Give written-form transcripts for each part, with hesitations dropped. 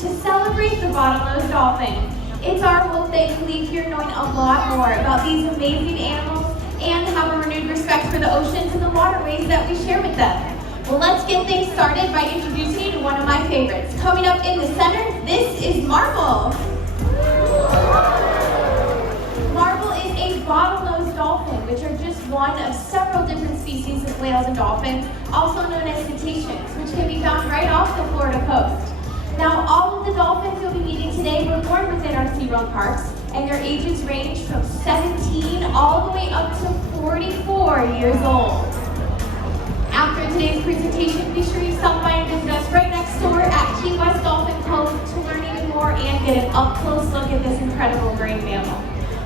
to celebrate the bottlenose dolphin. It's our hope that you leave here knowing a lot more about these amazing animals and have a renewed respect for the oceans and the waterways that we share with them. Well, let's get things started by introducing you to one of my favorites. Coming up in the center, this is Marble. Marble is a bottlenose dolphin, which are just one of several different species of whales and dolphins, also known as cetaceans, which can be found right off the Florida coast. Now, all of the dolphins you'll be meeting today were born within our Seaworld parks, and their ages range from 17 all the way up to 44 years old. After today's presentation, be sure you stop by and visit us right next door at Key West Dolphin Cove to learn even more and get an up-close look at this incredible marine mammal.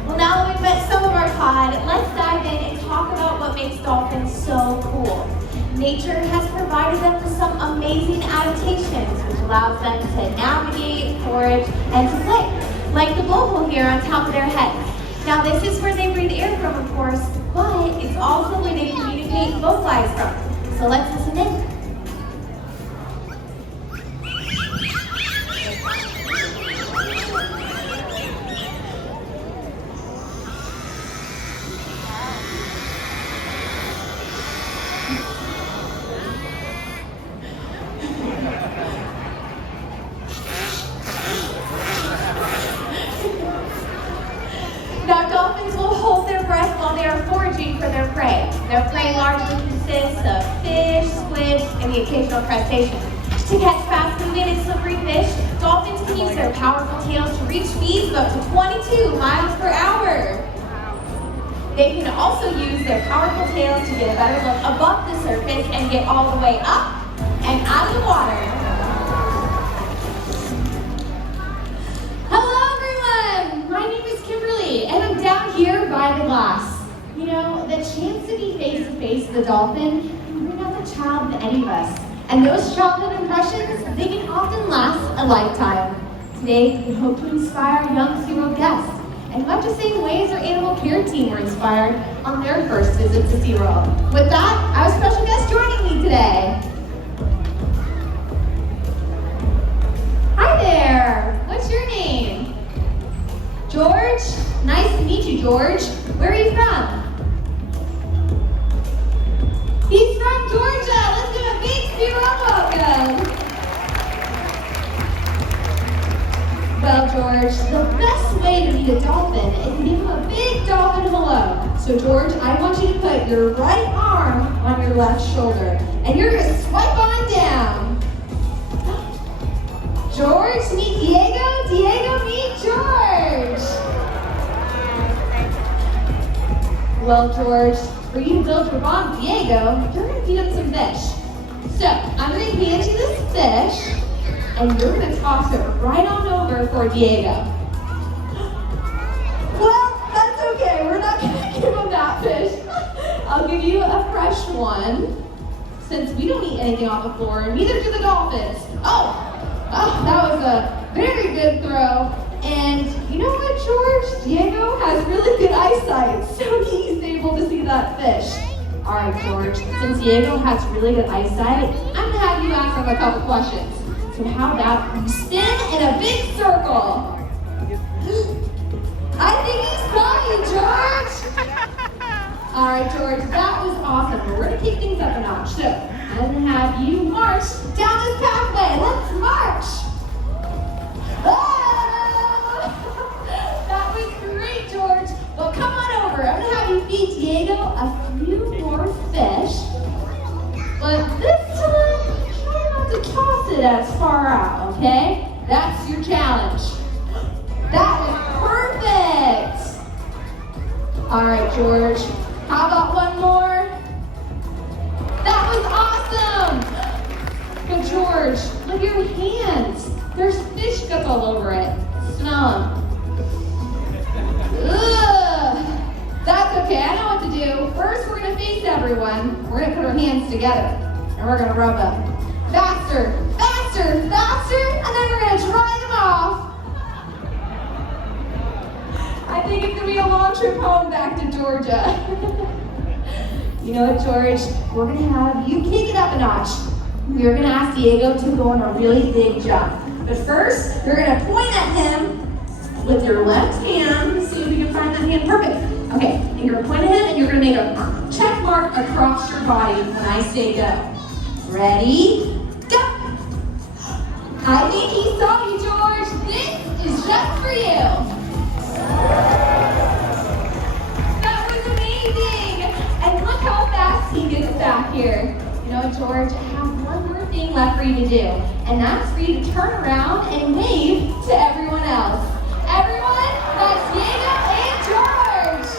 Well, now that we've met some of our pod, let's dive in and talk about what makes dolphins so cool. Nature has provided them with some amazing adaptations, which allows them to navigate, forage, and to play, like the blowhole here on top of their heads. Now, this is where they breathe air from, of course, but it's also where they communicate vocalize from. So let's listen in. Now, dolphins will hold their breath while they are foraging for their prey. Their prey largely consists of fish, squid, and the occasional crustacean. To catch fast-moving and slippery fish, dolphins can use their powerful tails to reach speeds of up to 22 miles per hour. They can also use their powerful tails to get a better look above the surface and get all the way up and out of the water. Hello everyone! My name is Kimberly and I'm down here by the glass. You know, the chance to be face to face with a dolphin can bring out the child in any of us. And those childhood impressions, they can often last a lifetime. Today, we hope to inspire young SeaWorld guests in much the same ways our animal care team were inspired on their first visit to SeaWorld. With that, I have a special guest joining me today. Hi there! What's your name? George? Nice to meet you, George. Where are you from? He's from Georgia. Let's give a big SeaWorld welcome. Well, George, the best way to meet a dolphin is to give him a big dolphin hello. So, George, I want you to put your right arm on your left shoulder, and you're going to swipe on down. George, meet Diego. Diego, meet George. Well, George, for you to build your bond with Diego, you're going to feed him some fish. So, I'm going to hand you this fish, and you're going to toss it right on over for Diego. Well, that's okay. We're not going to give him that fish. I'll give you a fresh one, since we don't eat anything off the floor, and neither do the dolphins. Oh, that was a very good throw. And you know what, George? Diego has really good eyesight, so he's able to see that fish. All right, George, since Diego has really good eyesight, I'm gonna have you ask him a couple questions. So how about you spin in a big circle? I think he's flying, George. All right, George, that was awesome. We're gonna kick things up a notch. So I'm gonna have you march down this pathway. Let's march. That was great, George. Well, come on over. I'm gonna have you feed Diego a few more fish. But this time, try not to toss it as far out, okay? That's your challenge. That was perfect. All right, George. How about one more? That was awesome. But George, look at your hands. There's fish guts all over it. Smell them. Ugh. That's okay, I know what to do. First, we're gonna face everyone. We're gonna put our hands together, and we're gonna rub them. Faster, faster, faster, and then we're gonna dry them off. I think it's gonna be a long trip home back to Georgia. You know what, George? We're gonna have you kick it up a notch. We're gonna ask Diego to go on a really big jump. But first, you're gonna point at him with your left hand. Let's see if we can find that hand. Perfect. Okay, and you're gonna point at him and you're gonna make a check mark across your body when I say go. Ready? Go! I think he saw you, George. This is just for you. That was amazing. And look how fast he gets back here. You know, George, I have one more thing left for you to do, and that's for you to turn around and wave to everyone else. Everyone, that's Diego and George.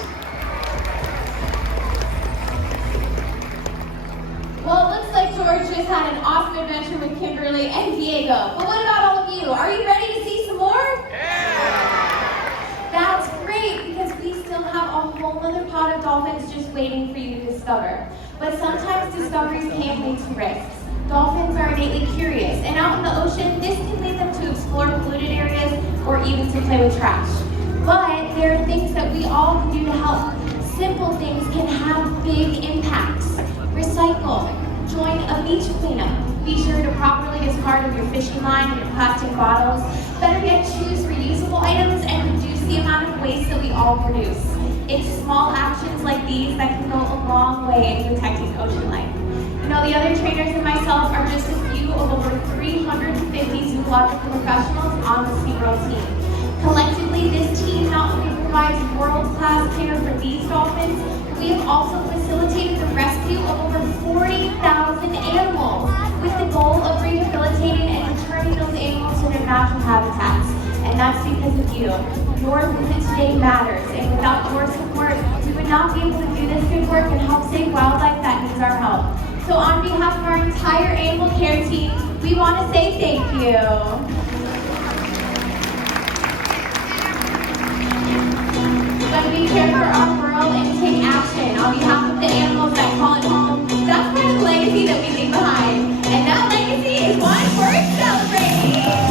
Well, it looks like George just had an awesome adventure with Kimberly and Diego. But what about all of you? Are you ready to see some more? That's great, because we still have a whole other pod of dolphins just waiting for you to discover. But sometimes discoveries can lead to risks. Dolphins are innately curious, and out in the ocean, this can lead them to explore polluted areas or even to play with trash. But there are things that we all can do to help. Simple things can have big impacts. Recycle. Join a beach cleanup. Be sure to properly discard of your fishing line and your plastic bottles. Better yet, choose reusable items and reduce the amount of waste that we all produce. It's small actions like these that can go a long way in protecting ocean life. You know, the other trainers and myself are just a few of over 350 zoological professionals on the Seaworld team. Collectively, this team not only provides world-class care for these dolphins, but we have also facilitated the rescue of over 40,000 animals with the goal of rehabilitating and returning those animals to their natural habitats. And that's because of you. Your visit today matters, and without your support, we would not be able to do this good work and help save wildlife that needs our help. So on behalf of our entire animal care team, we want to say thank you. When we care for our world and take action on behalf of the animals that call it home, that's part of the legacy that we leave behind. And that legacy is one worth celebrating.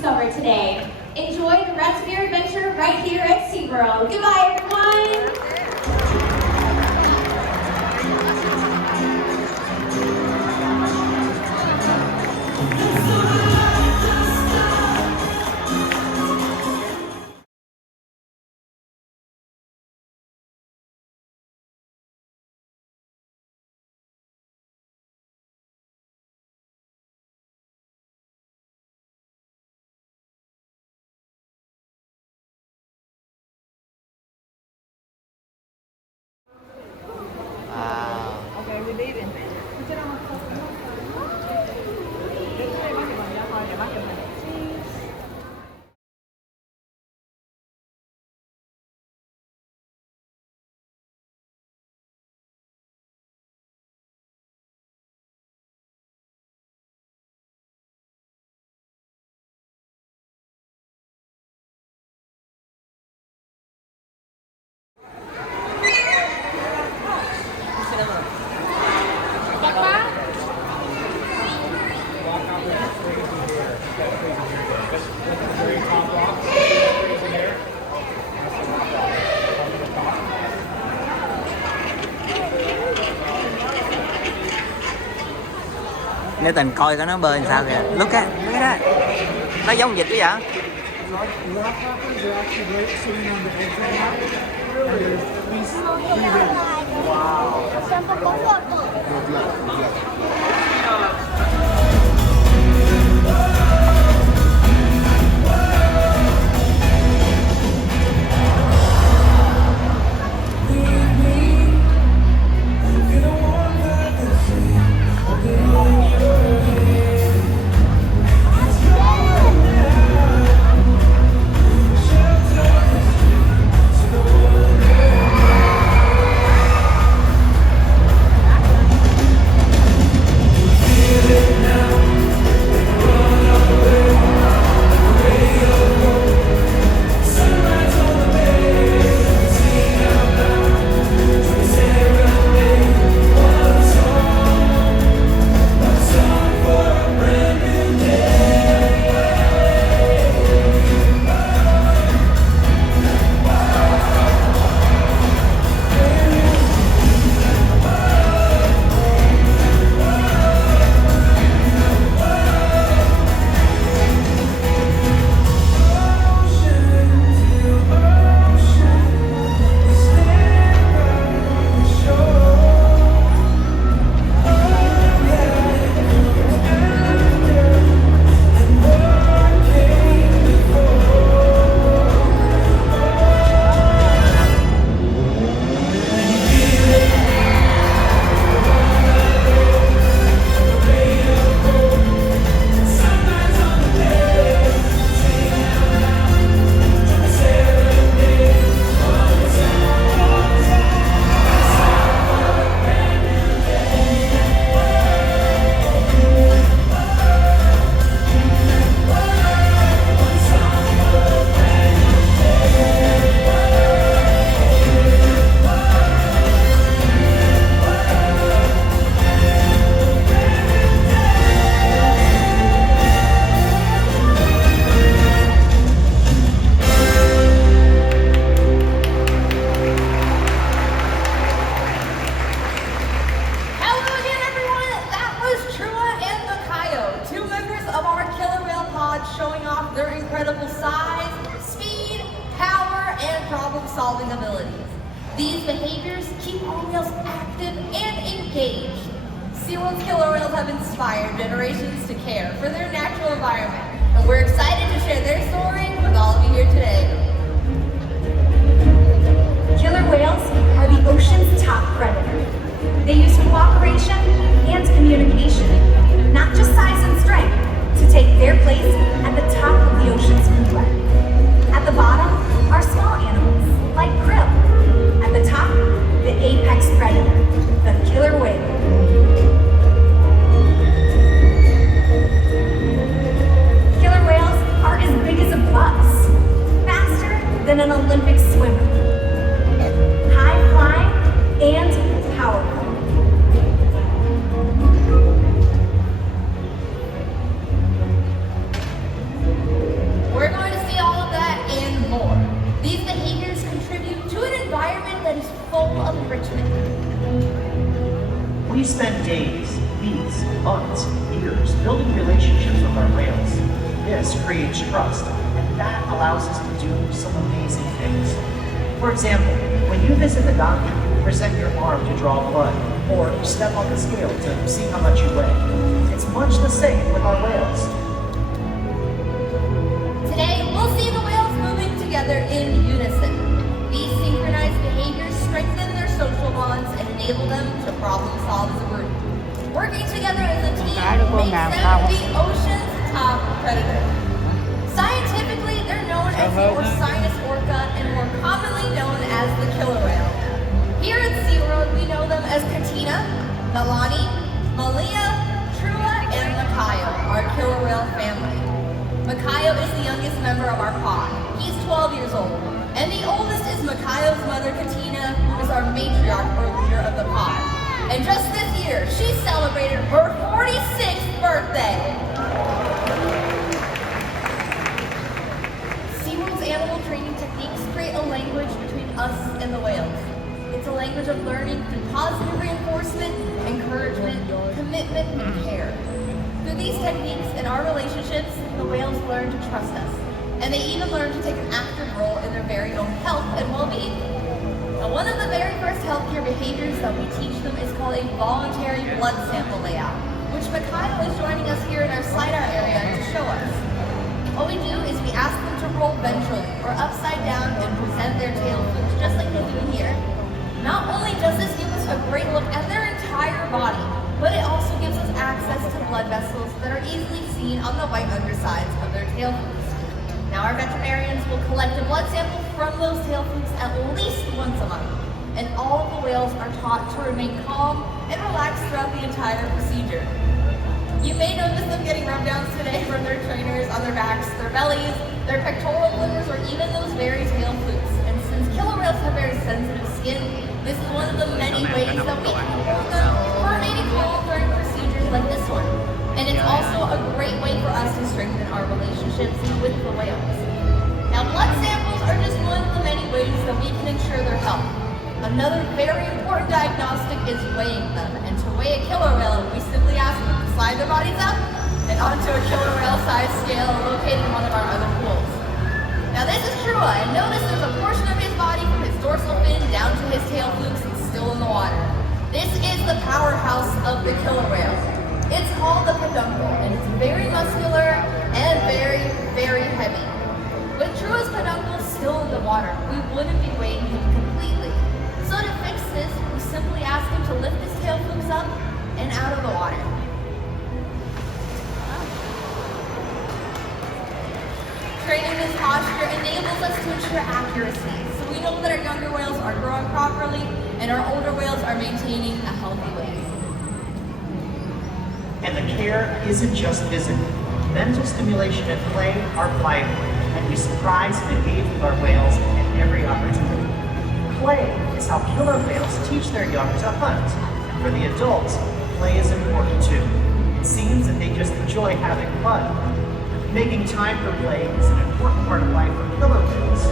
discovered today. Enjoy the rest of your adventure right here at Seaworld. Goodbye, everyone! Okay, we're leaving. Nếu Tình coi có nó bơi làm sao kìa. Look at that. Nó giống vịt vậy. Showing off their incredible size, speed, power, and problem-solving abilities. These behaviors keep all whales active and engaged. Seaworld's killer whales have inspired generations to care for their natural environment, and we're excited to share their story with all of you here today. Killer whales are the ocean's top predator. They use cooperation and communication, not just size and strength, to take their place at the top of the ocean's food web. At the bottom are small animals, like krill. At the top, the apex predator, the killer whale. Killer whales are as big as a bus, faster than an Olympic swimmer, high-flying and powerful. attachment. We spend days, weeks, months, years building relationships with our whales. This creates trust, and that allows us to do some amazing things. For example, when you visit the doctor, you present your arm to draw blood, or step on the scale to see how much you weigh. It's much the same with our whales. Today, we'll see the whales moving together in unison. These synchronized behaviors strengthen their social bonds and enable them to problem solve as a group. Working together as a team makes them the ocean's top predator. Scientifically, they're known as the Orcinus orca and more commonly known as the killer whale. Here at Seaworld, we know them as Katina, Nalani, Malia, Trua, and Makayo, our killer whale family. Makayo is the youngest member of our pod. He's 12 years old. And the oldest is Makayo's mother, Katina, who is our matriarch or leader of the pod. And just this year, she celebrated her 46th birthday. Seaworld's animal training techniques create a language between us and the whales. It's a language of learning through positive reinforcement, encouragement, commitment, and care. Through these techniques and our relationships, the whales learn to trust us. And they even learn to take an active role in their very own health and well-being. Now, one of the very first healthcare behaviors that we teach them is called a voluntary blood sample layout, which Makayo is joining us here in our slide-out area to show us. What we do is we ask them to roll ventrally or upside down and present their tail flukes, just like they're doing here. Not only does this give us a great look at their entire body, but it also gives us access to blood vessels that are easily seen on the white undersides of their tail flukes. Now, our veterinarians will collect a blood sample from those tail flukes at least once a month, and all of the whales are taught to remain calm and relaxed throughout the entire procedure. You may notice them getting rub-downs today from their trainers on their backs, their bellies, their pectoral livers, or even those very tail flukes. And since killer whales have very sensitive skin, this is one of the many ways that we can hold them for remaining calm during procedures like this one. And it's also a great way for us to strengthen our relationships with the whales. Now, blood samples are just one of the many ways that we can ensure their health. Another very important diagnostic is weighing them. And to weigh a killer whale, we simply ask them to slide their bodies up and onto a killer whale size scale located in one of our other pools. Now, this is Trua, and notice there's a portion of his body from his dorsal fin down to his tail flukes that's still in the water. This is the powerhouse of the killer whale. It's called the peduncle, and it's very muscular and very, very heavy. With Trua's peduncle still in the water, we wouldn't be weighing him completely. So to fix this, we simply ask him to lift his tail flukes up and out of the water. Training this posture enables us to ensure accuracy, so we know that our younger whales are growing properly and our older whales are maintaining a healthy weight. And the care isn't just physical. Mental stimulation and play are vital, and we surprise and engage with our whales at every opportunity. Play is how killer whales teach their young to hunt. And for the adults, play is important too. It seems that they just enjoy having fun. Making time for play is an important part of life for killer whales,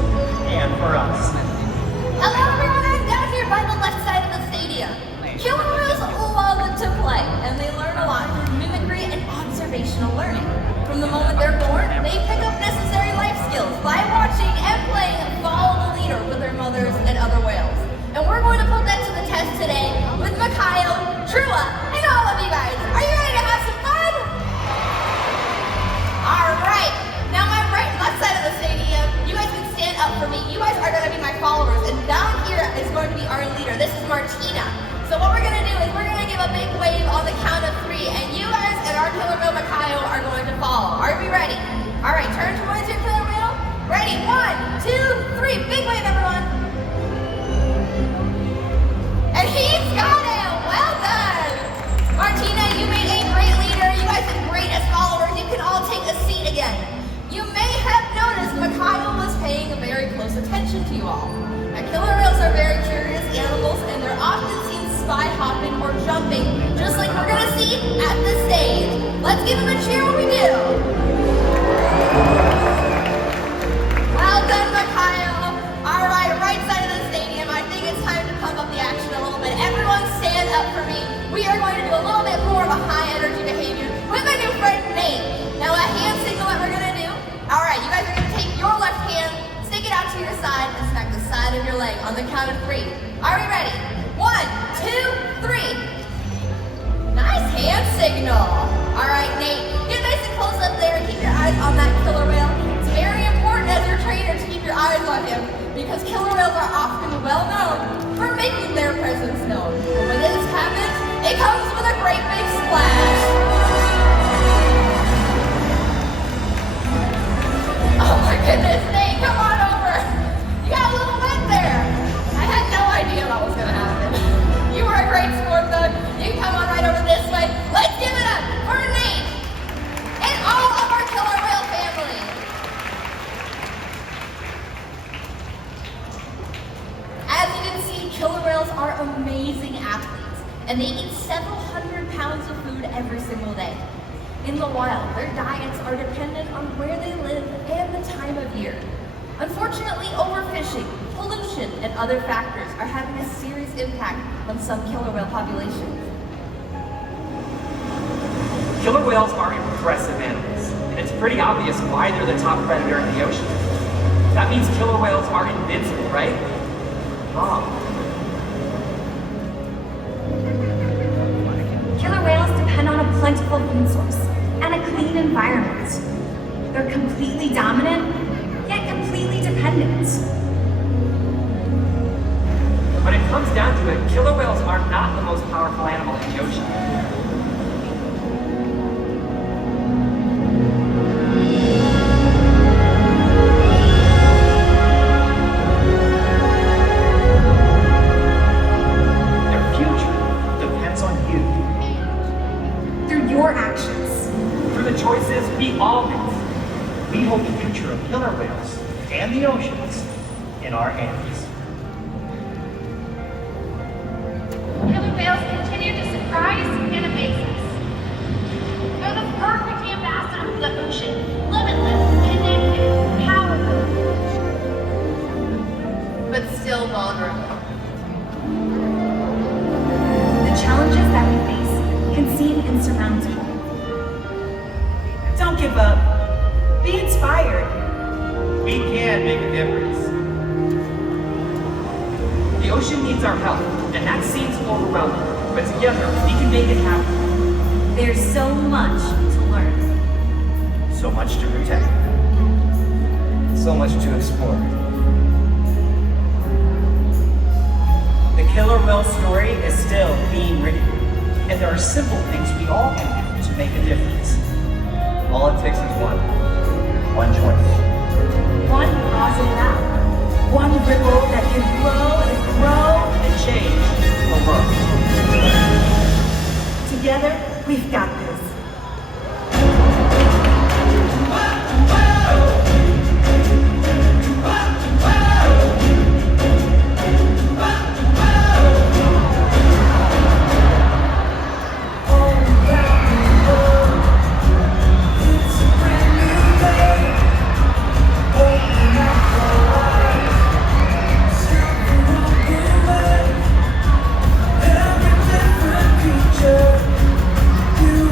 and for us. Hello everyone, I'm down here by the left side of the stadium. Killer whales love to play, and they learn a lot through mimicry and observational learning. From the moment they're born, they pick up necessary life skills by watching and playing follow the leader with their mothers and other whales. And we're going to put that to the test today with Makayo, Trua, and all of you guys. Are you ready to have some fun? All right. Now my right and left side of the stadium, you guys can stand up for me. You guys are going to be my followers, and down here is going to be our leader. This is Martina. So what we're going to do is we're going to give a big wave on the count of 3, and you guys and our killer whale Makayo are going to follow. Are we ready? All right, turn towards your killer whale. Ready? 1, 2, 3. Big wave, everyone. And he's got it. Well done. Martina, you made a great leader. You guys did great as followers. You can all take a seat again. You may have noticed Makayo was paying very close attention to you all. Now, killer whales are very curious animals, and they're often seen spy hopping or jumping, just like we're gonna see at the stage. Let's give them a cheer when we do. Well done, Makayo. All right, right side of the stadium. I think it's time to pump up the action a little side of your leg on the count of 3. Are we ready? 1, 2, 3. Nice hand signal. All right, Nate, get nice and close up there and keep your eyes on that killer whale. It's very important as your trainer to keep your eyes on him because killer whales are often well known for making their presence known. And when this happens, it comes with a great big splash. Oh my goodness, Nate, come on over. You got a little wet there. I had no idea that was gonna happen. You were a great sport though. You can come on right over this way. Let's give it up for Nate and all of our killer whale family. As you can see, killer whales are amazing athletes and they eat several hundred pounds of food every single day. In the wild, their diets are dependent on where they live and the time of year. Unfortunately, overfishing, pollution, and other factors are having a serious impact on some killer whale populations. Killer whales are impressive animals, and it's pretty obvious why they're the top predator in the ocean. That means killer whales are invincible, right? Wrong. Killer whales depend on a plentiful food source and a clean environment. They're completely dominant, yet completely dependent. When it comes down to it, killer whales are not the most powerful animal in the ocean. Their future depends on you. Through your actions. Through the choices we all make. We hold the future of killer whales and the oceans in our hands. Killer whales continue to surprise and amaze us. They're the perfect ambassador for the ocean, limitless, connected, powerful, but still vulnerable. The challenges that we face can seem insurmountable. Don't give up. Be inspired. We can make a difference. The ocean needs our help, and that seems overwhelming, but together we can make it happen. There's so much to learn. So much to protect. So much to explore. The killer whale story is still being written, And there are simple things we all can do to make a difference. all it takes is one. One choice. One positive act. One ripple that can grow and grow and change the world. Together, we've got this. You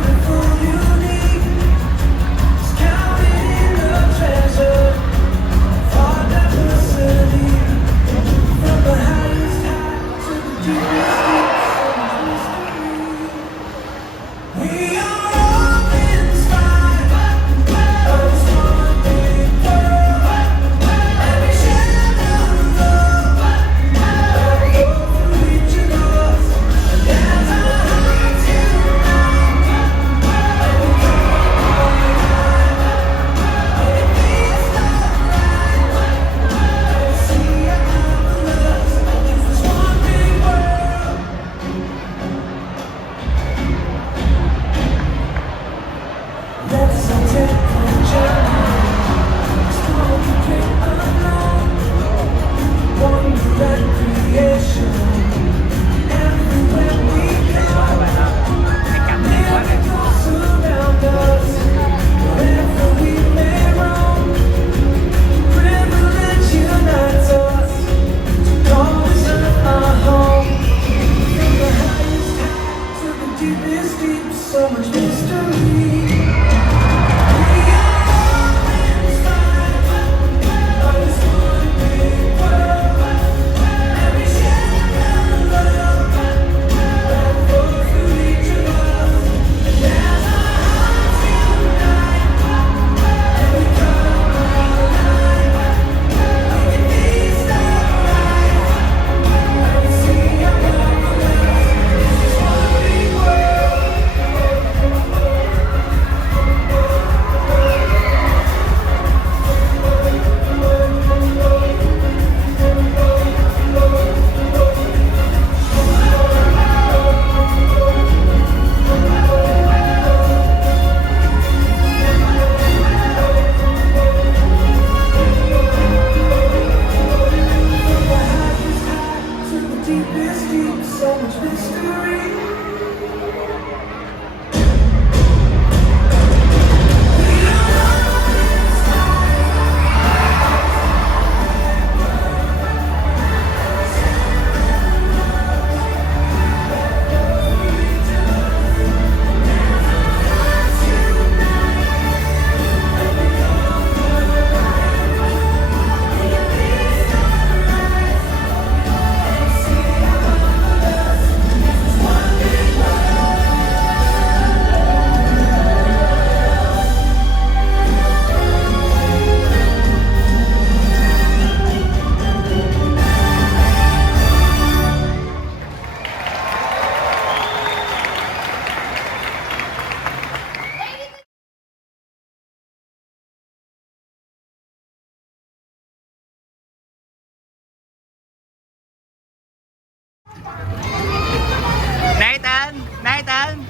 Nathan! Nathan!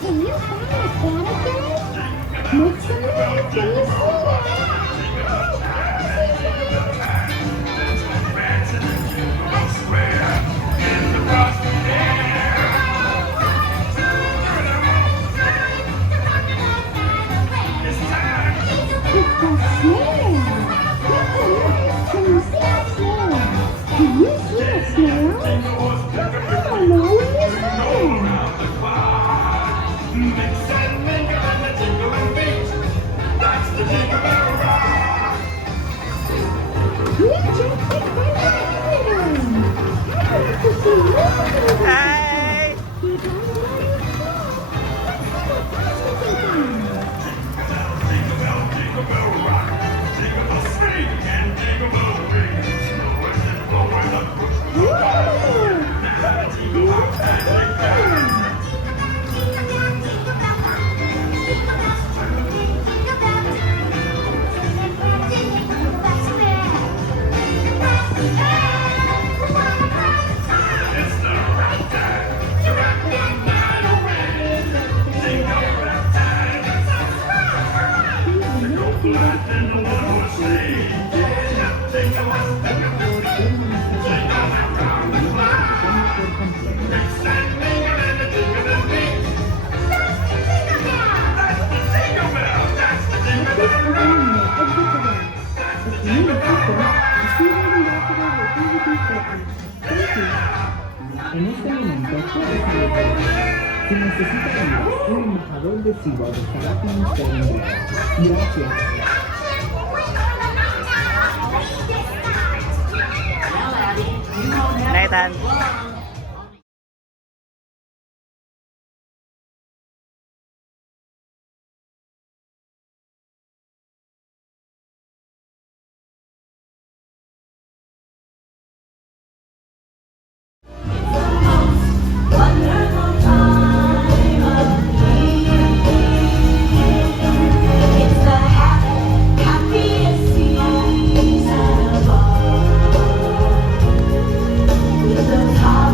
Can you find a Santa Make some noise. Can you see Hey! En este momento puede celebrar. Si necesita ayuda, un embajador de Seaworld estará con usted en breve. Gracias. Nathan! With those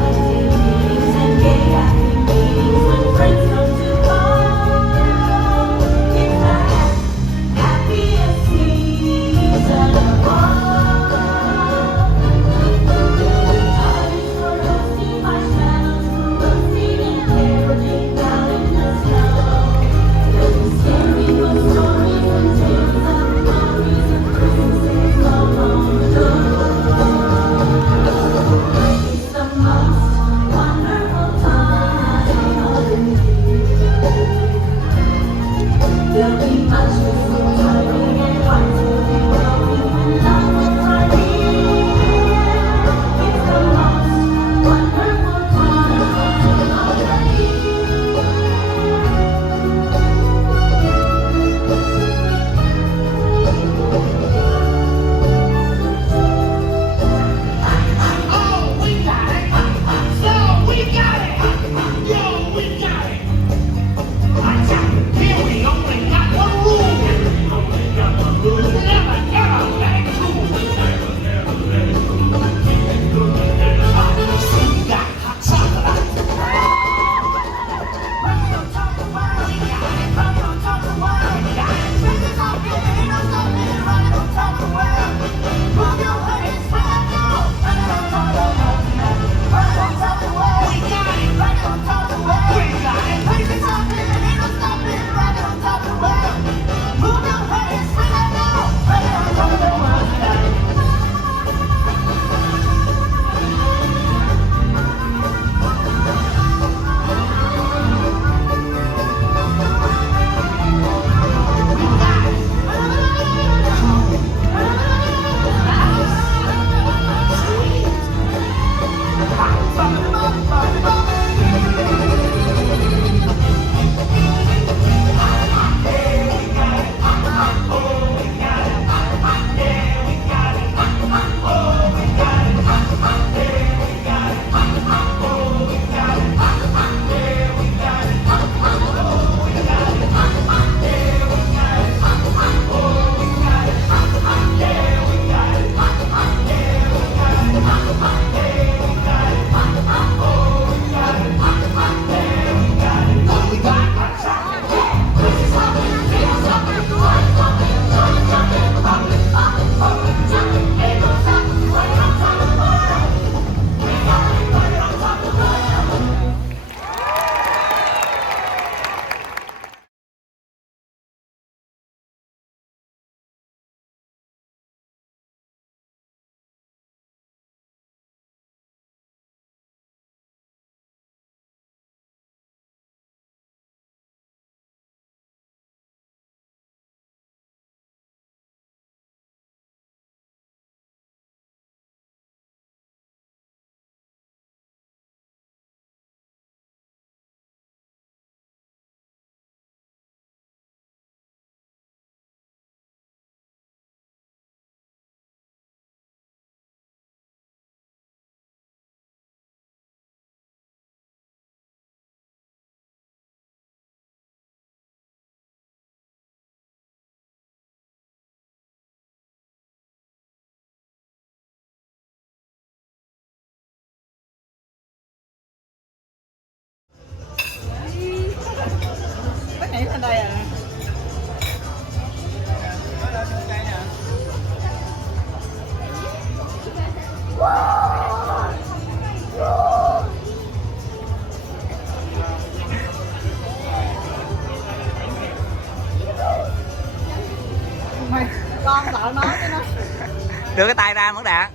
Đưa cái tay ra Mẫn Đạt.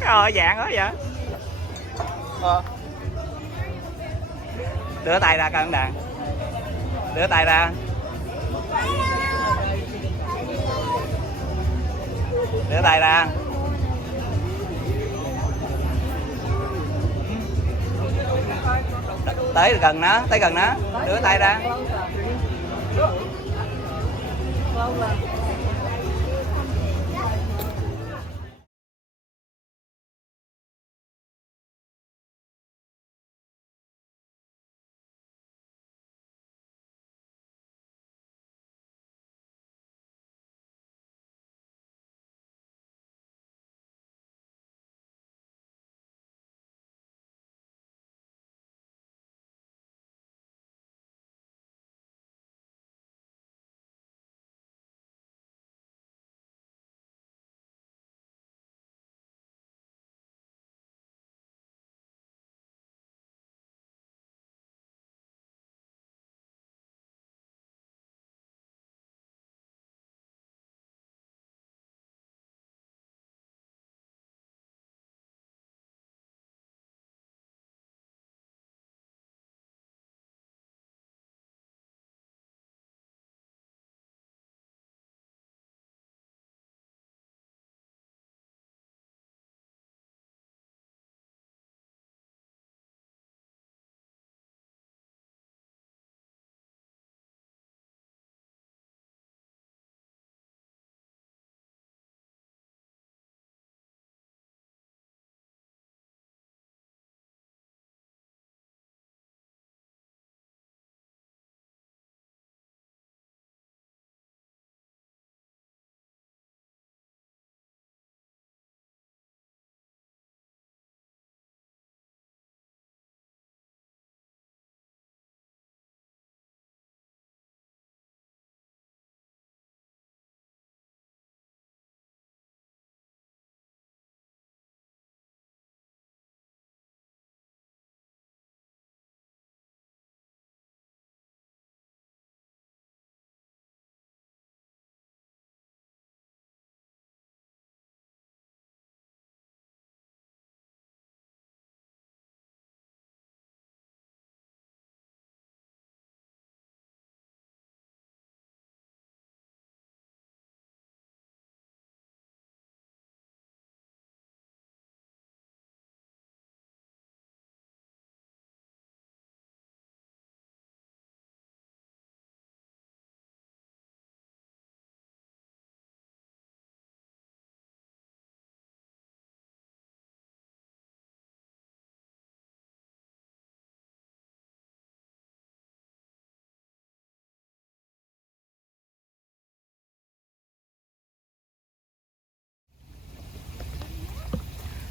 Rồi dạng quá vậy. Đưa tay ra coi Mẫn Đạt. Đưa tay ra. Đưa tay ra. Tới gần nó, tới gần nó. Đưa tay ra.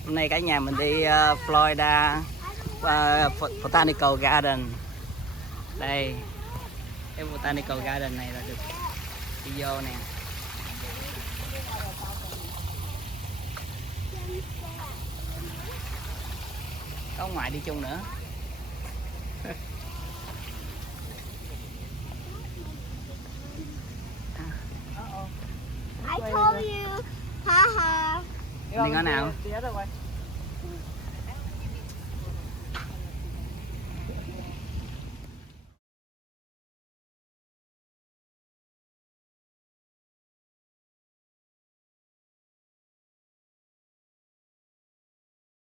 Hôm nay cả nhà mình đi Florida Botanical Garden. Đây, cái Botanical Garden này là được đi vô nè. Có ông ngoại đi chung nữa. I told you, haha. Đi ngõ nào?